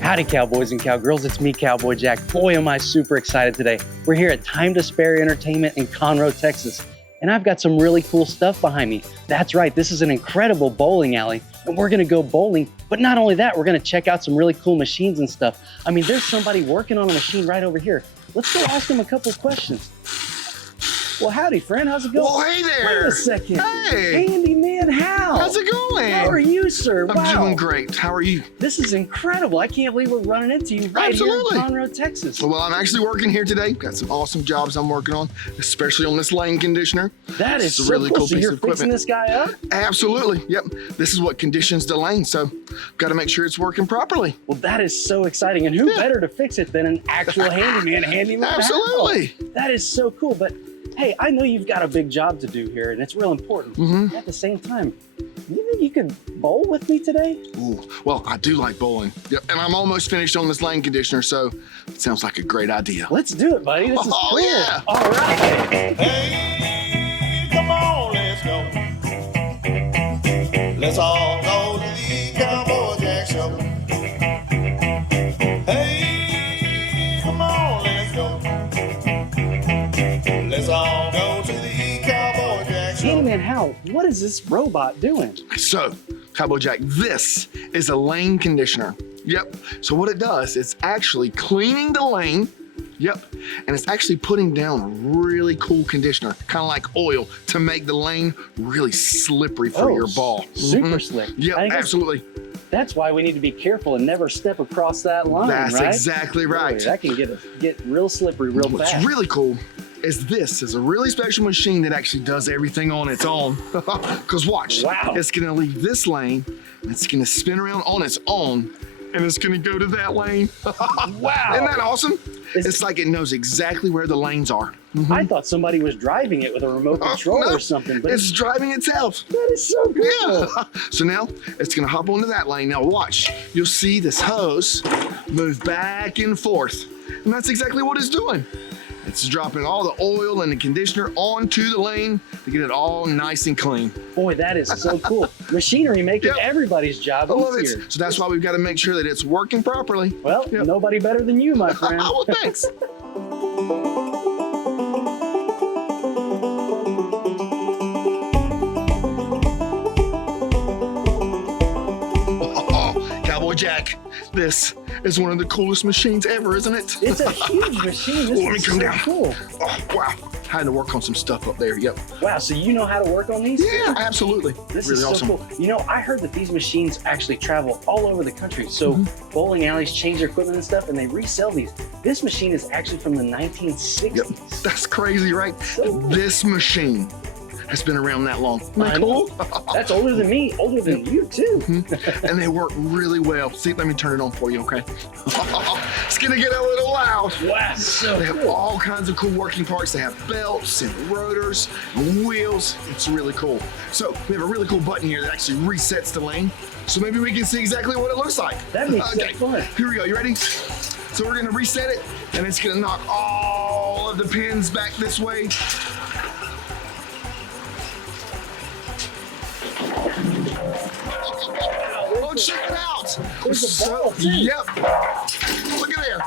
Howdy, cowboys and cowgirls. It's me, Cowboy Jack. Boy, am I super excited today. We're here at Time to Spare Entertainment in Conroe, Texas. And I've got some really cool stuff behind me. That's right, this is an incredible bowling alley. And we're gonna go bowling. But not only that, we're gonna check out some really cool machines and stuff. I mean, there's somebody working on a machine right over here. Let's go ask him a couple questions. Well, howdy, friend. How's it going? Well, hey there. Wait a second. Hey. Handyman Hal. How's it going? How are you, sir? I'm doing great. How are you? This is incredible. I can't believe we're running into you right Absolutely. here in Conroe, Texas. Well, I'm actually working here today. Got some awesome jobs I'm working on, especially on this lane conditioner. That is It's a so really cool. cool So piece you're of equipment. fixing this guy up? Absolutely. Yep. This is what conditions the lane, so got to make sure it's working properly. Well, that is so exciting. And who better to fix it than an actual handyman, Handyman Hal? Absolutely. That is so cool. But hey, I know you've got a big job to do here, and it's real important. At the same time, you think you could bowl with me today? Ooh, well, I do like bowling. Yep. And I'm almost finished on this lane conditioner, so it sounds like a great idea. Let's do it, buddy. This is Oh, cool. yeah. All right. Hey, come on, let's go. Let's all go to the Cowboy Jack show. Hey, come on, let's go. Let's all go to the Cowboy Jack show. Handyman Hal, what is this robot doing? So, Cowboy Jack, this is a lane conditioner. Yep. So what it does, it's actually cleaning the lane. Yep. And it's actually putting down a really cool conditioner, kind of like oil, to make the lane really slippery for your ball. Super slick. Yep, I guess absolutely. That's why we need to be careful and never step across that line, That's right? exactly right. Boy, that can get real slippery real What's fast. really cool is this is a really special machine that actually does everything on its own. Because watch, Wow. it's gonna leave this lane, and it's gonna spin around on its own, and it's gonna go to that lane. Wow. Isn't that awesome? It's like it knows exactly where the lanes are. I thought somebody was driving it with a remote control No, or something, but it's driving itself. that is so cool. Yeah. So now it's gonna hop onto that lane. Now watch, you'll see this hose move back and forth. And that's exactly what it's doing. It's dropping all the oil and the conditioner onto the lane to get it all nice and clean. Boy, that is so cool. Machinery making Yep. everybody's job I love easier. it. So that's why we've got to make sure that it's working properly. Well, Yep. nobody better than you, my friend. Well, thanks. Oh, Cowboy Jack, this is one of the coolest machines ever, isn't it? It's a huge machine. This Let me is come so down. cool. Oh, wow. Had to work on some stuff up there. Yep. Wow, so you know how to work on these? Yeah, absolutely. This really is so awesome. cool. You know, I heard that these machines actually travel all over the country. So bowling alleys change their equipment and stuff, and they resell these. This machine is actually from the 1960s. Yep. That's crazy, right? So- This machine has been around that long. Isn't I that know. cool? That's older than me, older than you too. And they work really well. See, let me turn it on for you, okay? It's gonna get a little loud. Wow, so They have cool. all kinds of cool working parts. They have belts and rotors and wheels. It's really cool. So we have a really cool button here that actually resets the lane. So maybe we can see exactly what it looks like. That'd be so Okay, fun. here we go. You ready? So we're gonna reset it, and it's gonna knock all of the pins back this way. Oh, check it out. There's a ball, too. Yep. Look at there.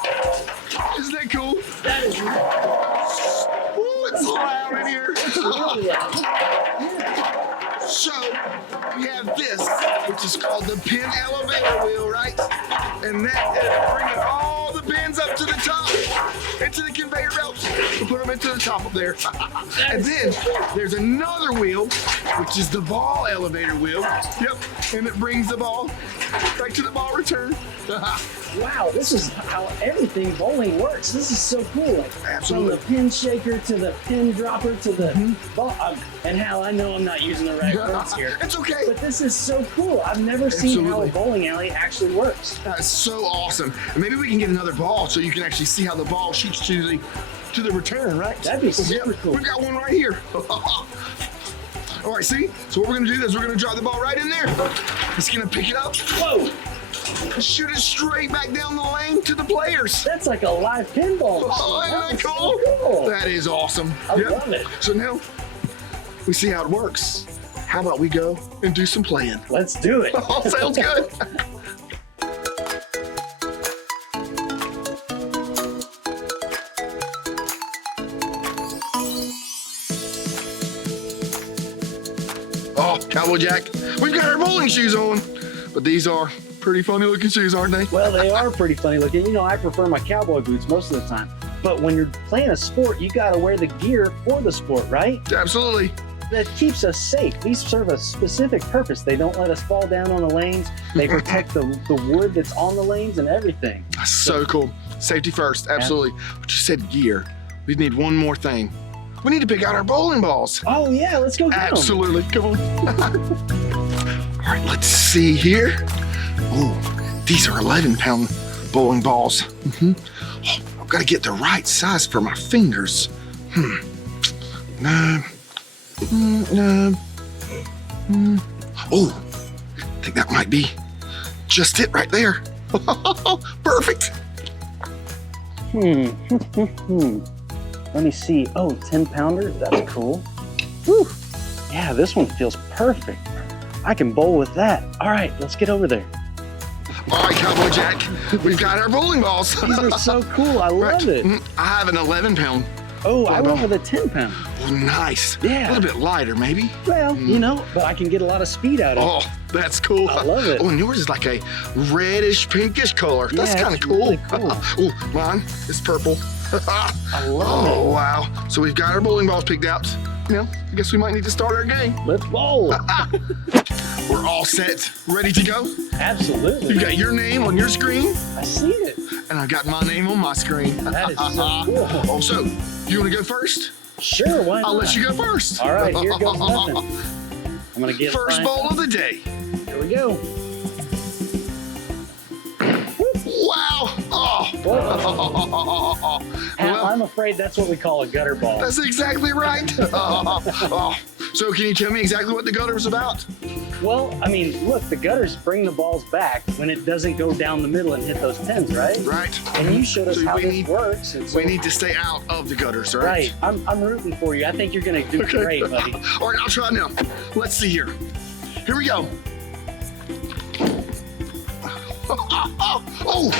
Isn't that cool? That is Ooh, it's loud in here. really loud. So we have this, which is called the pin elevator wheel, right? And that is bringing all the pins up to the top, into the conveyor belts. We'll put them into the top up there. And then there's another wheel, which is the ball elevator wheel. Yep. And it brings the ball back to the ball return. Wow, this is how everything bowling works. This is so cool. Like, Absolutely. from the pin shaker to the pin dropper to the ball. And Hal, I know I'm not using the right words here. It's okay. But this is so cool. I've never seen how a Absolutely. bowling alley actually works. That's so awesome. And maybe we can get another ball so you can actually see how the ball shoots to the return, right? That'd be super Yep, cool. We've got one right here. All right, see? So what we're gonna do is we're gonna drop the ball right in there. It's gonna pick it up, Whoa, and shoot it straight back down the lane to the players. that's like a live pinball. Oh, isn't that is cool? so cool. That is awesome. I love it. So now we see how it works. How about we go and do some playing? Let's do it. Oh, sounds good. Oh, Cowboy Jack, we've got our bowling shoes on, but these are pretty funny looking shoes, aren't they? Well, they are pretty funny looking. You know, I prefer my cowboy boots most of the time. But when you're playing a sport, you gotta wear the gear for the sport, right? Absolutely. That keeps us safe. These serve a specific purpose. They don't let us fall down on the lanes. They protect the wood that's on the lanes and everything. That's so cool. Safety first, absolutely. But you said gear. We need one more thing. We need to pick out our bowling balls. Oh yeah, let's go get them. Absolutely, come on. All right, let's see here. Oh, these are 11-pound bowling balls. Oh, I've got to get the right size for my fingers. No. Oh, I think that might be just it right there. Perfect. Let me see. Oh, 10-pounder. That's cool. Whew. Yeah, this one feels perfect. I can bowl with that. All right, let's get over there. All right, Cowboy Jack, we've got our bowling balls. These are so cool. I love it. I have an 11-pound. Oh, I went with a 10-pound. Oh, nice. Yeah. A little bit lighter, maybe. Well, you know, but I can get a lot of speed out of it. Oh, that's cool. I love it. Oh, and yours is like a reddish, pinkish color. That's kind of it's cool. really cool. Oh, mine is purple. I love it. Oh, wow. So we've got our bowling balls picked out. You know, I guess we might need to start our game. Let's bowl. We're all set, ready to go. Absolutely. You've got your name on your screen, I see it. and I've got my name on my screen. That is so cool. Oh, so you want to go first? Sure, why not? I'll let you go first. All right, here goes nothing. I'm gonna get First Brian. bowl of the day. Here we go. Wow. Oh. Hal, Well, I'm afraid that's what we call a gutter ball. that's exactly right. So can you tell me exactly what the gutter was about? Well, I mean, look, the gutters bring the balls back when it doesn't go down the middle and hit those pins, right? Right. And you showed us So how we this need- works. And so, We need to stay out of the gutters, right? right. I'm rooting for you. I think you're gonna do great, buddy. All right, I'll try now. Let's see here. Here we go. Oh,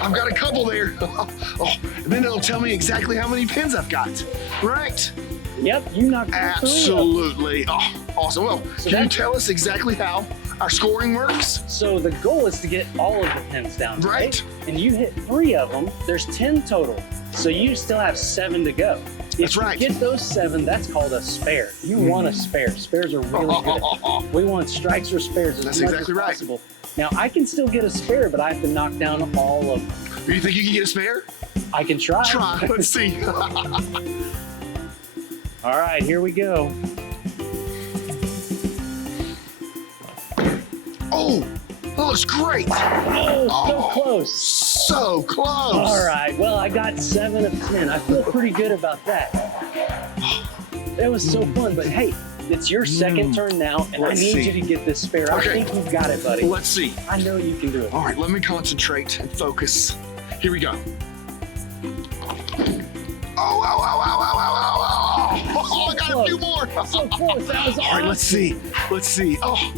I've got a couple there. Oh, and then it'll tell me exactly how many pins I've got. Right? Yep, you knocked Absolutely. Oh, awesome. Well, So can you that's- tell us exactly how our scoring works? So the goal is to get all of the pins down, right? Right. And you hit 3 of them. There's 10 total. So you still have 7 to go. That's If right. you get those 7, that's called a spare. You want a spare. Spares are really good. We want strikes or spares as That's much exactly as right. possible. Now, I can still get a spare, but I have to knock down all of them. Do you think you can get a spare? I can try. Try. Let's see. All right, here we go. Oh, that looks great. Oh, so Oh. close. So close. All right, well, I got 7 of 10. I feel pretty good about that. That was so fun, but hey, it's your second turn now, and Let's I need see. you to get this spare. Okay. I think you've got it, buddy. Let's see. I know you can do it. All right, let me concentrate and focus. Here we go. Oh, I got a few more. So close. That was All right, let's awesome. see. Let's see. Oh,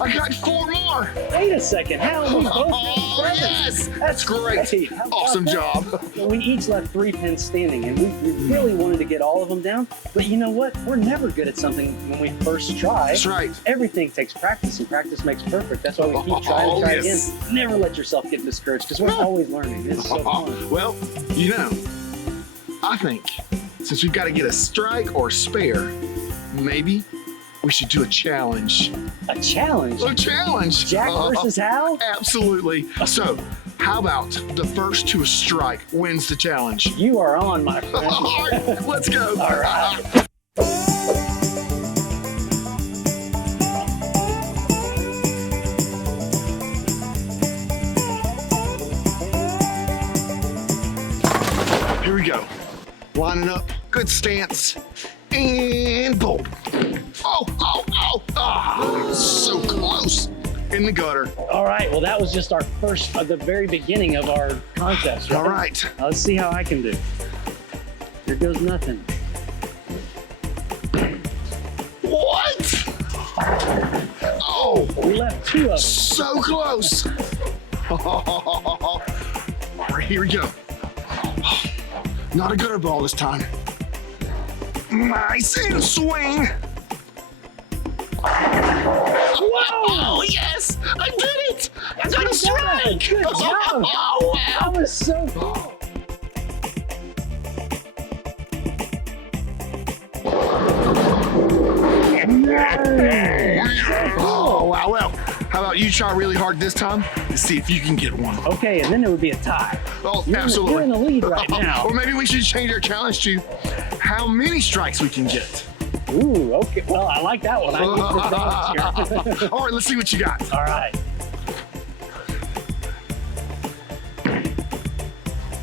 I got 4 more. Wait a second. How we both Oh, got 7? yes. That's great. How about Awesome that? job. Well, we each left 3 pins standing, and we really wanted to get all of them down. But you know what? We're never good at something when we first try. That's right. Everything takes practice, and practice makes perfect. That's why we keep trying and try yes. again. Never let yourself get discouraged, because we're always learning. It's so fun. Well, you know, I think since we've got to get a strike or spare, maybe we should do a challenge. A challenge? A challenge. Jack versus Hal? Absolutely. So, how about the first to a strike wins the challenge? You are on, my friend. All right, let's go. All right. Here we go. Lining up, good stance, and boom. Ah, so close. In the gutter. All right, well, that was just our first, the very beginning of our contest. All right. Now, let's see how I can do. Here goes nothing. What? Oh, We left 2 of them. so close. All right, here we go. Not a gutter ball this time. Nice and swing. Oh, yes! I did it! I got a strike! Good job. Oh, wow! That was so cool. Oh, wow. Well, how about you try really hard this time to see if you can get one? Okay, and then there would be a tie. Oh, You're absolutely. in the lead right now. Or maybe we should change our challenge to how many strikes we can get. Ooh, okay. Well, I like that one. I need to here. All right, let's see what you got. All right.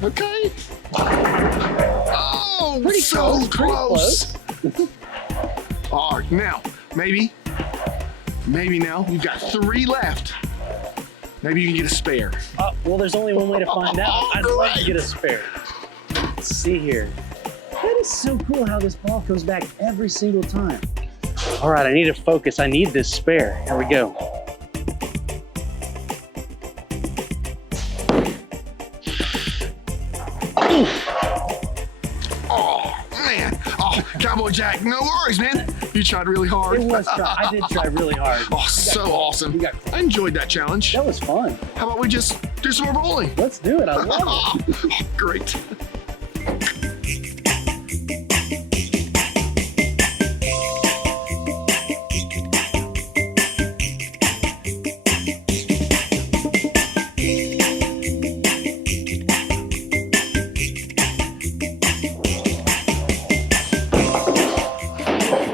Okay. Oh, Pretty so close, pretty close. All right, now, maybe now you've got 3 left. Maybe you can get a spare. Well, there's only one way to find out. I'd love to get a spare. Let's see here. That is so cool how this ball comes back every single time. All right, I need to focus. I need this spare. Here we go. Oh, man. Oh, Cowboy Jack, no worries, man. You tried really hard. It was try. I did try really hard. Oh, so awesome. You got- I enjoyed that challenge. That was fun. How about we just do some more bowling? Let's do it. I love it. Oh, great.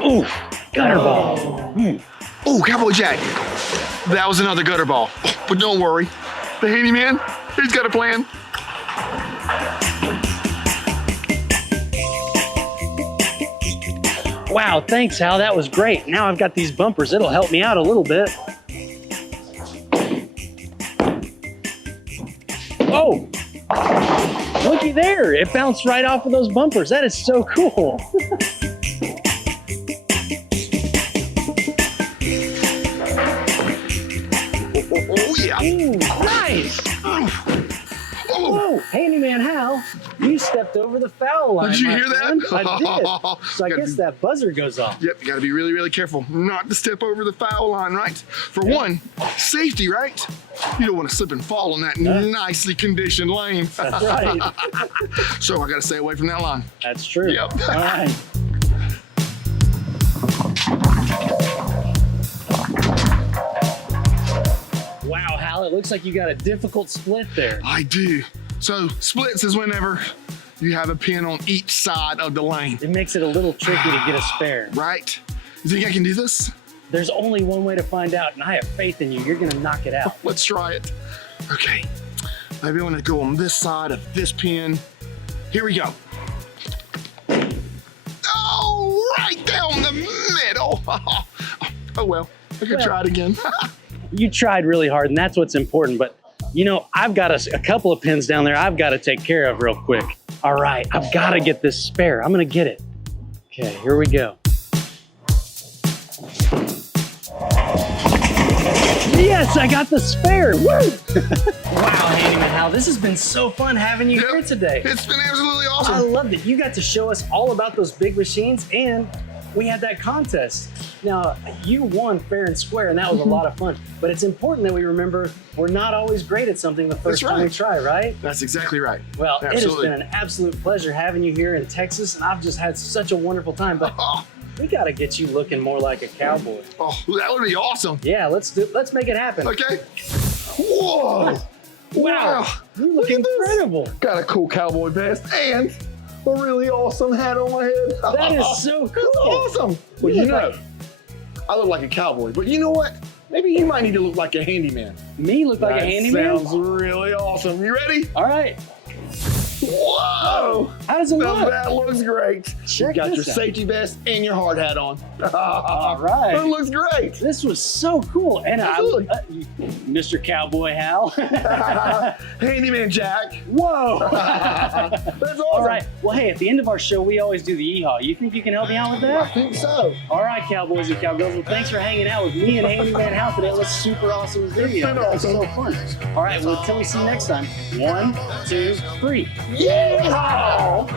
Ooh, gutter ball. Oh, Cowboy Jack, that was another gutter ball. But don't worry, the handyman, he's got a plan. Wow, thanks, Hal. That was great. Now I've got these bumpers. It'll help me out a little bit. Oh, looky there. It bounced right off of those bumpers. That is so cool. Oh, yeah. Ooh, nice. Oh, Whoa, Handyman Hal, you stepped over the foul line. did you my hear friend. that? I did. So I Gotta guess be- that buzzer goes off. Yep, you gotta be really, really careful not to step over the foul line, right? For one, safety, right? You don't want to slip and fall on that nicely conditioned lane. That's right. So I gotta stay away from that line. That's true. Yep. All right. Wow, Hal, it looks like you got a difficult split there. I do. So splits is whenever you have a pin on each side of the lane, It makes it a little tricky to get a spare. right? You think I can do this? There's only one way to find out, and I have faith in you. You're gonna knock it out. Let's try it. Okay, maybe I want to go on this side of this pin. Here we go. Oh, right down the middle. Oh well, I could try it again. You tried really hard, and that's what's important. But you know, I've got a couple of pins down there I've got to take care of real quick. All right, I've got to get this spare. I'm gonna get it. Okay, here we go. Yes, I got the spare. Woo! Wow, Handyman Hal, this has been so fun having you Yep. here today. It's been absolutely I awesome. loved it. You got to show us all about those big machines, and we had that contest. Now, you won fair and square, and that was a lot of fun. But it's important that we remember we're not always great at something the first That's time we right. try, right? That's exactly right. Well, it Absolutely. has been an absolute pleasure having you here in Texas, and I've just had such a wonderful time. But Oh, we got to get you looking more like a cowboy. oh, that would be awesome. Yeah, let's make it happen. Okay. Whoa. Wow, you look Look at this. incredible. Got a cool cowboy vest and a really awesome hat on my head. That is so cool. That's awesome. Well, You you look know, I look like a cowboy, but you know what? Maybe you might need to look like a handyman. Me look like a That handyman? sounds really awesome. You ready? All right. Whoa! How does it Now look? that looks great. Check you got this your out. safety vest and your hard hat on. All right. That looks great. This was so cool. And Absolutely. Mr. Cowboy Hal. Handyman Jack. Whoa. That's awesome. All right. Well, hey, at the end of our show, we always do the yeehaw. You think you can help me out with I that? think so. All right, cowboys and cowgirls. Well, thanks for hanging out with me and Handyman Hal today. It was super awesome video. been It was awesome. so fun. All right. Well, until we see you next time. 1, 2, 3. Yeehaw!